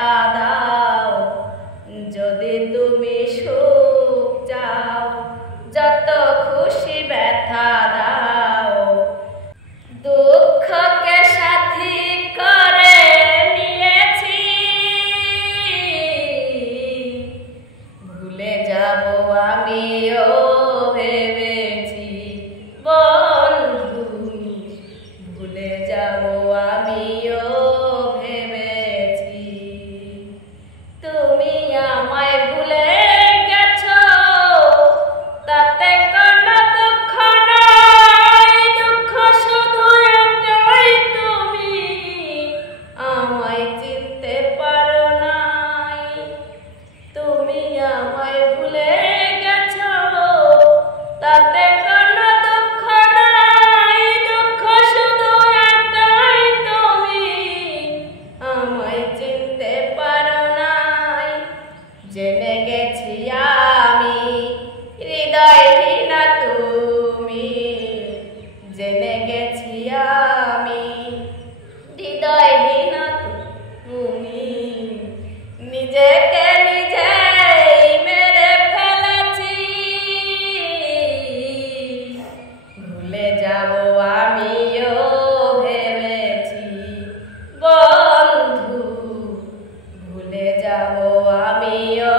ব্যথা দাও, যদি তুমি সুখ চাও, যত খুশি ব্যথা দাও। দুঃখকে সাথী করে নিয়েছি, ভুলে যাব আমিও ভেবেছি বন্ধু, ভুলে যাব আমিও ভেবেছি। তুমি আমায় ভুলে গেছো, তাতে কোনো দুঃখ নাই, দুঃখ শুধু এটাই তুমি আমায় চিনতে পারো নাই। তুমি আমায় ভুলে গেছো, তাতে কোনো দুঃখ নাই, দুঃখ শুধু এটাই তুমি আমায় চিনতে পারো নাই। জেনে গেছি আমি হৃদয়হীনা তুমি, জেনে গেছি আমি হৃদয়হীনা তুমি। নিজেকে নিজেই মেরে ফেলেছি, ভুলে যাব আমিও ভেবেছি বন্ধু, ভুলে যাব আমিও